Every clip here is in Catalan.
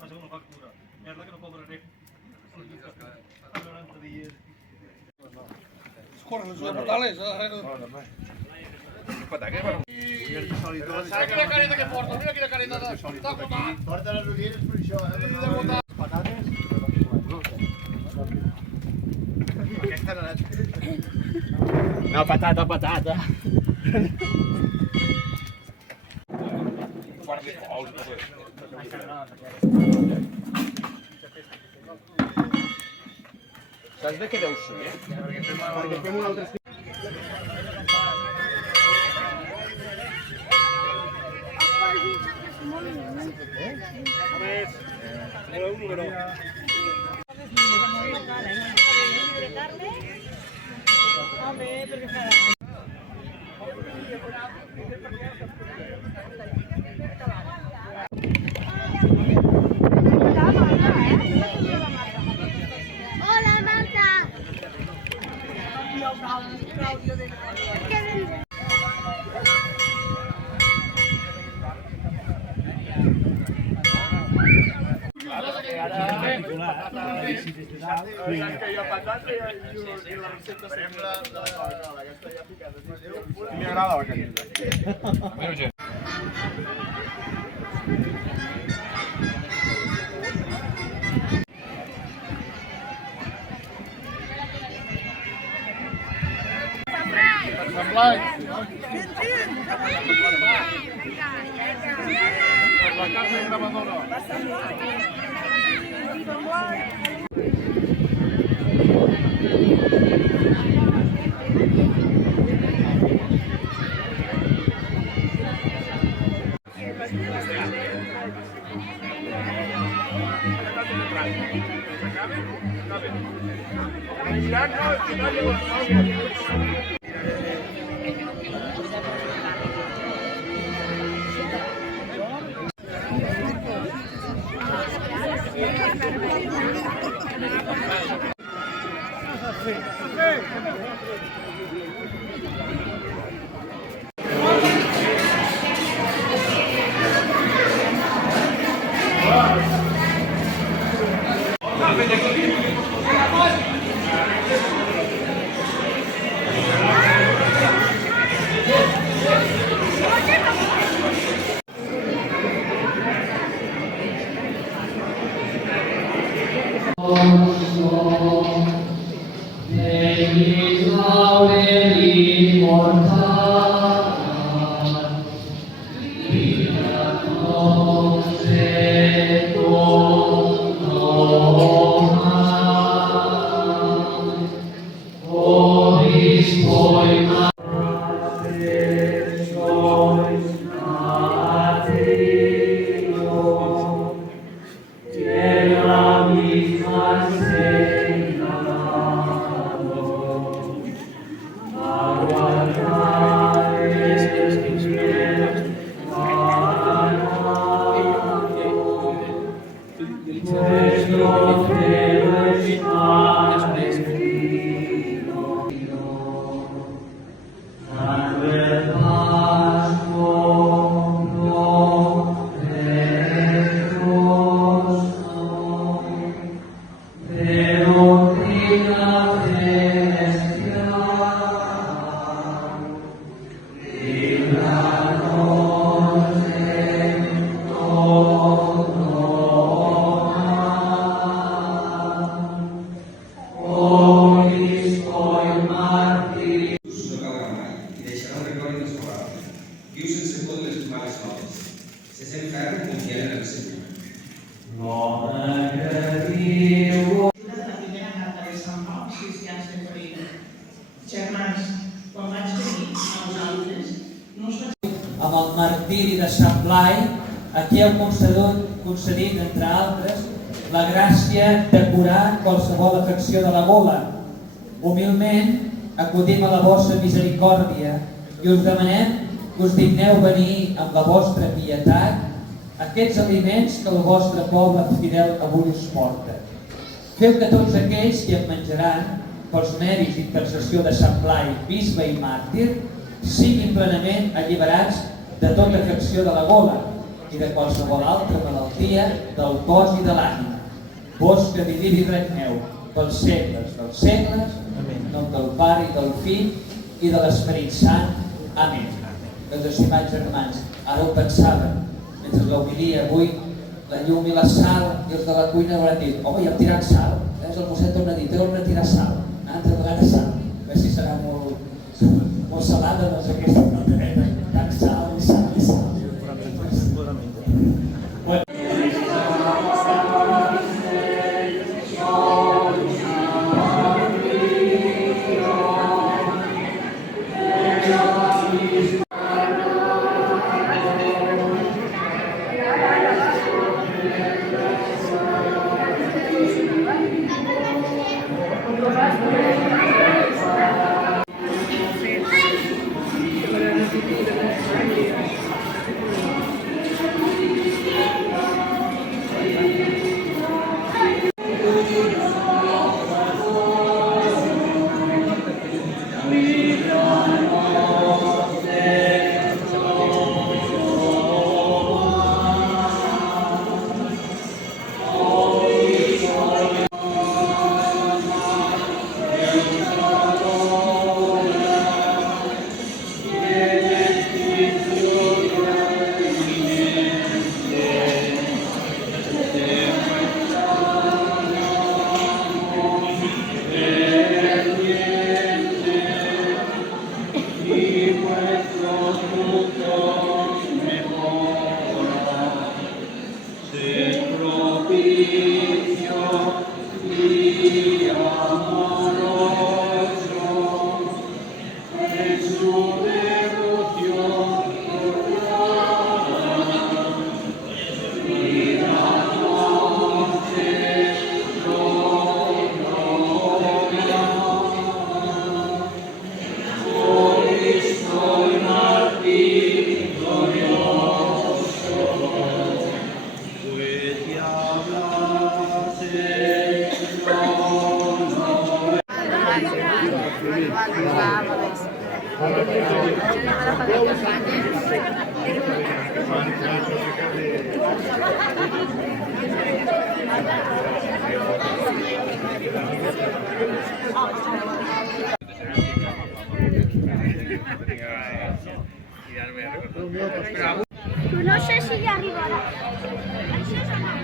la segona factura. Merda que no cobraré. A 90 dies. Corren les portales, Sabe quina careta que porta? Mira quina careta de... Porta les ulleres per això, patates. Aquesta no l'ha... No, patata. Saps de què deu ser? Perquè fem un altre estil. Hola, Marta. M'agrada la canyeta. Sant Blai. La casa gravadora. Amb el martiri de Sant Blai, aquí heu concedit, entre altres, la gràcia de curar qualsevol afecció de la gola. Humilment acudim a la vostra misericòrdia i us demanem que us digneu venir amb la vostra pietat aquests aliments que el vostre poble fidel avui us porta. Feu que tots aquells que en menjaran, pels mèrits d'intercessió de Sant Blai, bisbe i màrtir, siguin plenament alliberats de tota afecció de la gola i de qualsevol altra malaltia del cos i de l'ànima. Vos que vivim i regneu pels segles dels segles, en nom del Pare i del Fill i de l'Esperit Sant. Amén. Doncs, estimats germans, ara ho pensava, mentre l'homilia avui, la llum i la sal, i els de la cuina hauran dit: home, ja hem tirat sal. El mossèn torna a dir: torna a tirar sal. Altra vegada sal. A veure si serà molt salada, doncs, aquesta pandereta. Tant sal i sal i sal. No sé si ja arribarà. Això és anar.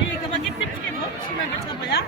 I com aquest temps que no, si me'n vaig cap allà.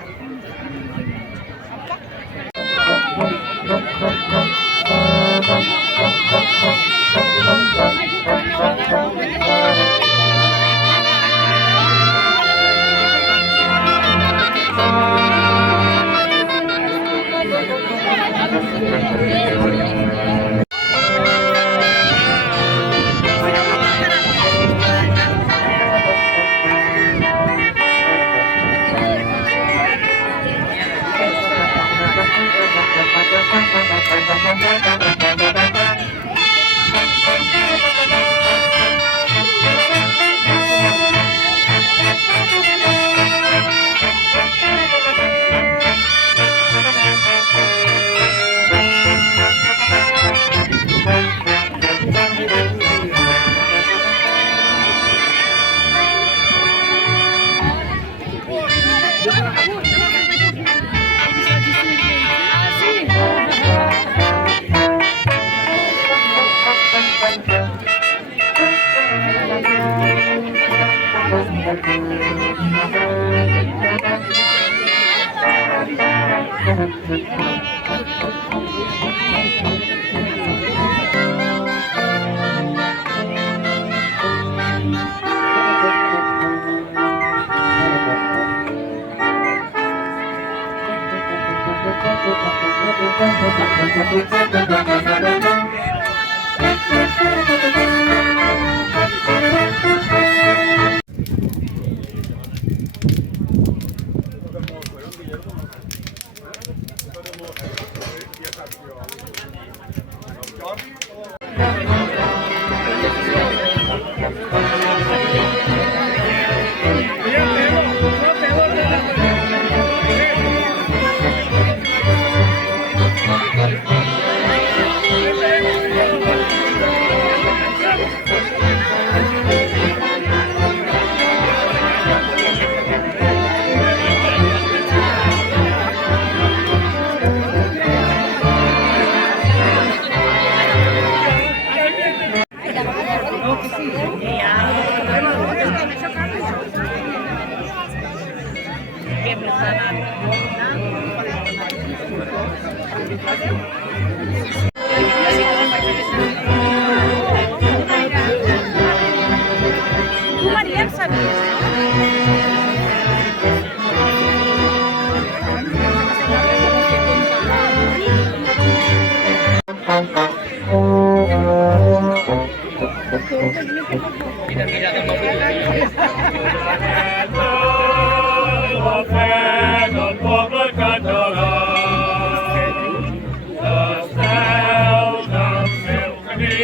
Tu, Maria, en sabies, La fe del poble català esteu del seu camí,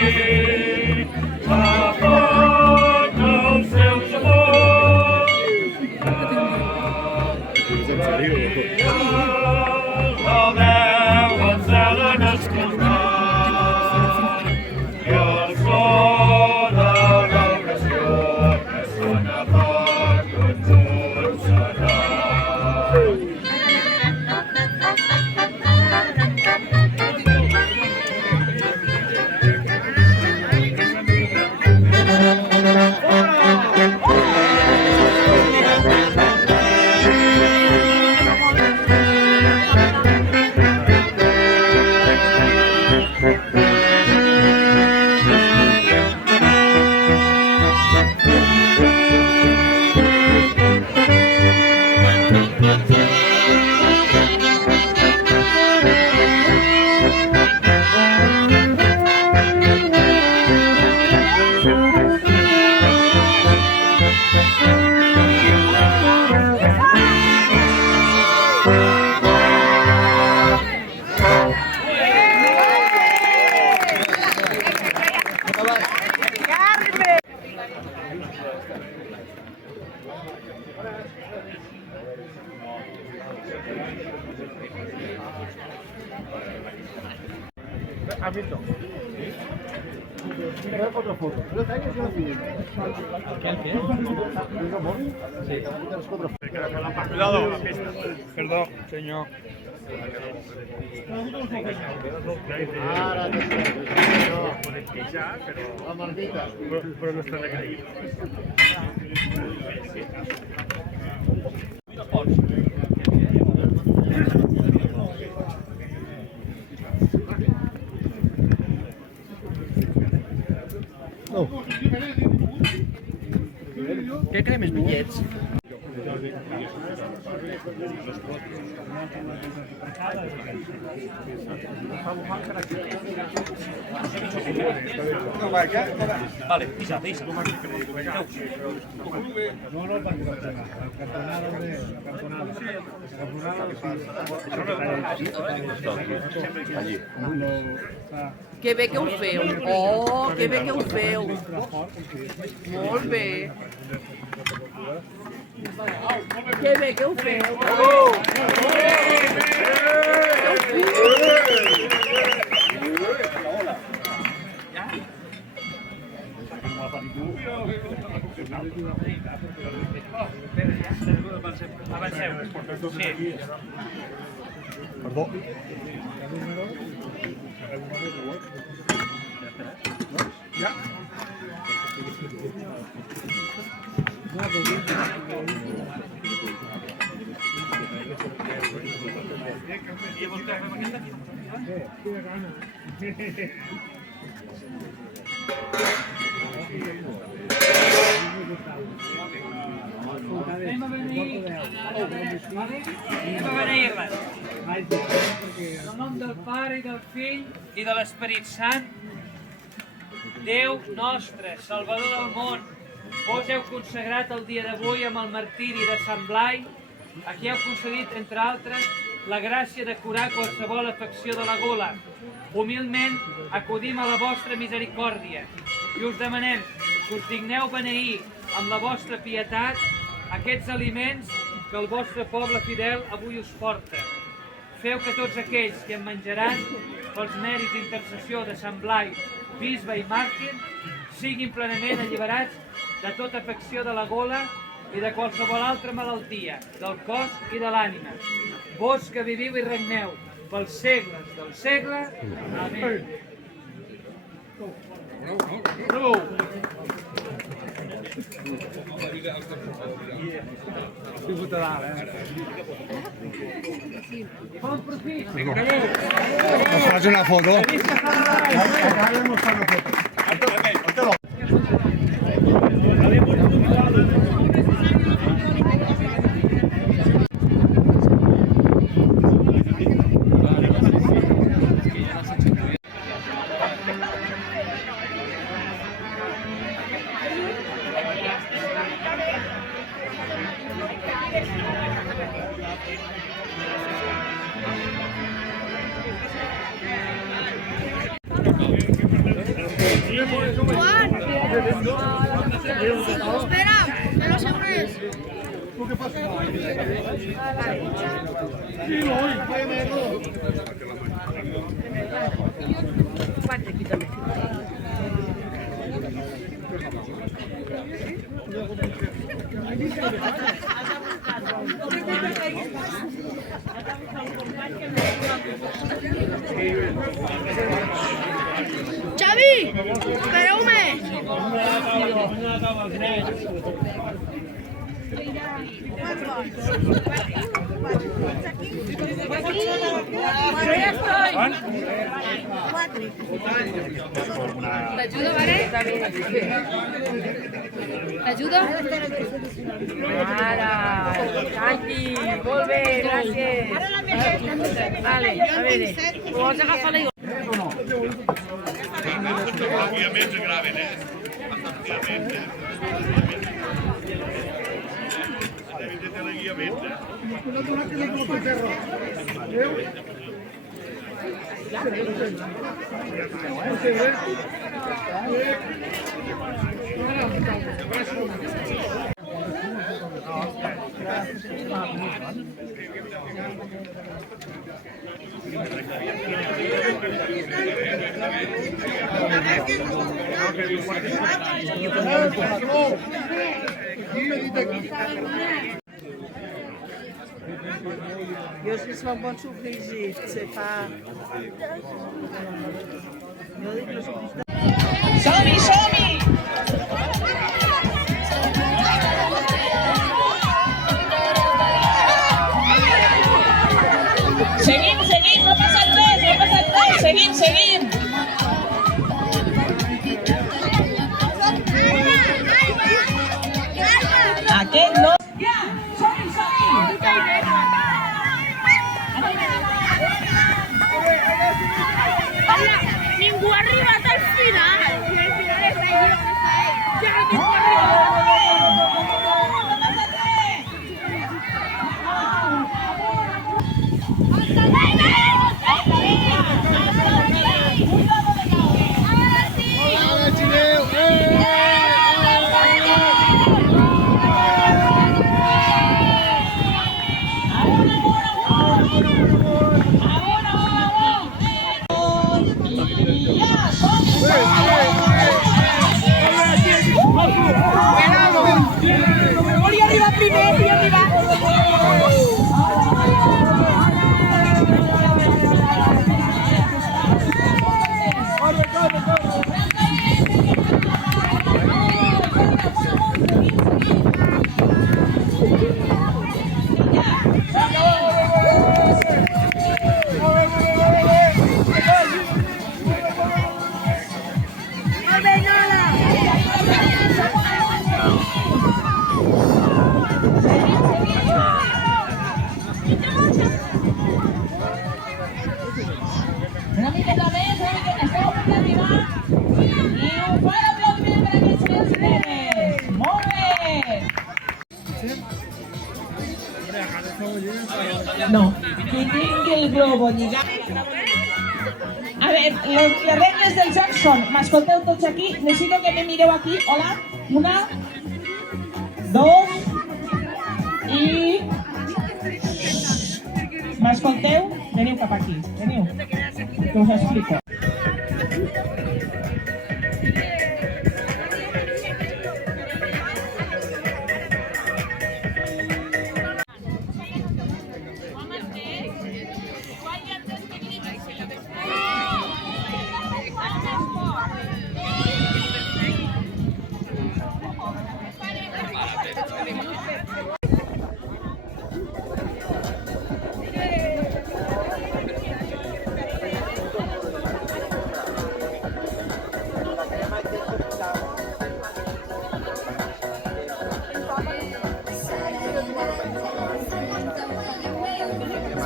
la font dels seus amors. La veu al cel en escoltar i el so de l'oració que sona per conjunt serà. ¿Has visto? Otra foto. Cuidado, perdón, señor. Ahora te la marquita. Pero no está ahí. Què creen més bitllets? Vale, pisa. Que bé que ho feu. Oh, que bé que ho feu. Molt bé. Que bé que ho feu. Avanceu. Sí. Perdó. Ja. I vostè fem aquesta? Anem a beneir-les. En el nom del Pare i del Fill i de l'Esperit Sant, Déu nostre, Salvador del món, vos heu consagrat el dia d'avui amb el martiri de Sant Blai, a qui heu concedit, entre altres, la gràcia de curar qualsevol afecció de la gola. Humilment acudim a la vostra misericòrdia i us demanem que us digneu beneir amb la vostra pietat aquests aliments que el vostre poble fidel avui us porta. Feu que tots aquells que en menjaran pels mèrits d'intercessió de Sant Blai, bisbe i màrtir, siguin plenament alliberats de tota afecció de la gola i de qualsevol altra malaltia, del cos i de l'ànima. Vos que viviu i regneu pels segles del segle. Amén. Bon profit. Fas una foto. Acabem de fer una foto. Espera, que no se res. Xavi, espereu-me. T'ajudo, vale? T'ajudo? Ara, Santi, molt bé, gràcies. Vale, a veure, vols agafar la Òbviament se graven, Jo és que es fa un bon sofregit, se fa... Jo dic no sofregit. Som-hi, som-hi! Seguim, seguim, no ha passat res, no ha passat res, seguim, seguim. Aquest no... Ja, som-hi, som-hi! Ningú ha arribat al final. I al final és ell. Ja no ningú ha Volia arribar primer i arribar. Una miqueta més, esteu a punt d'arribar. I un fort aplaudiment per aquests nens nenes. Molt bé! No, qui tingui el globo lligat... A veure, les regles del joc són, m'escolteu tots aquí, necessito que me mireu aquí, hola, 1, 2, i... M'escolteu? Veniu cap aquí, veniu, que us explico.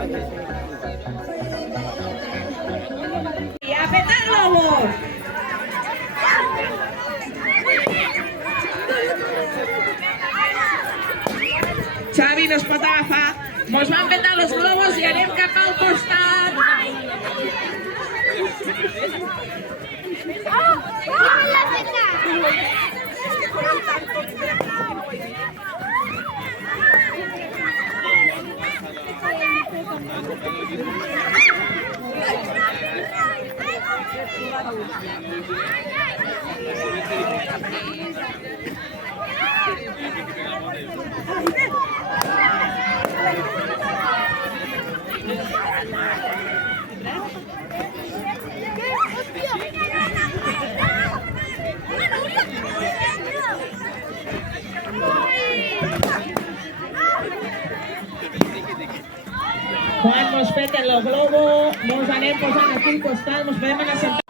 I a petar globos! Xavi no es pot agafar. Mos van petar els globus i anem cap al costat. Quan mos peten el globo, mos anem posant aquí al costat, mos podem anar sentant.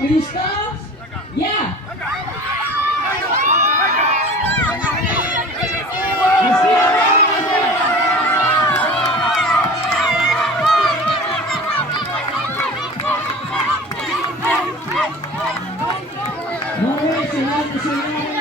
¿Listos? ¡Ya! Muy bien, señores y señores.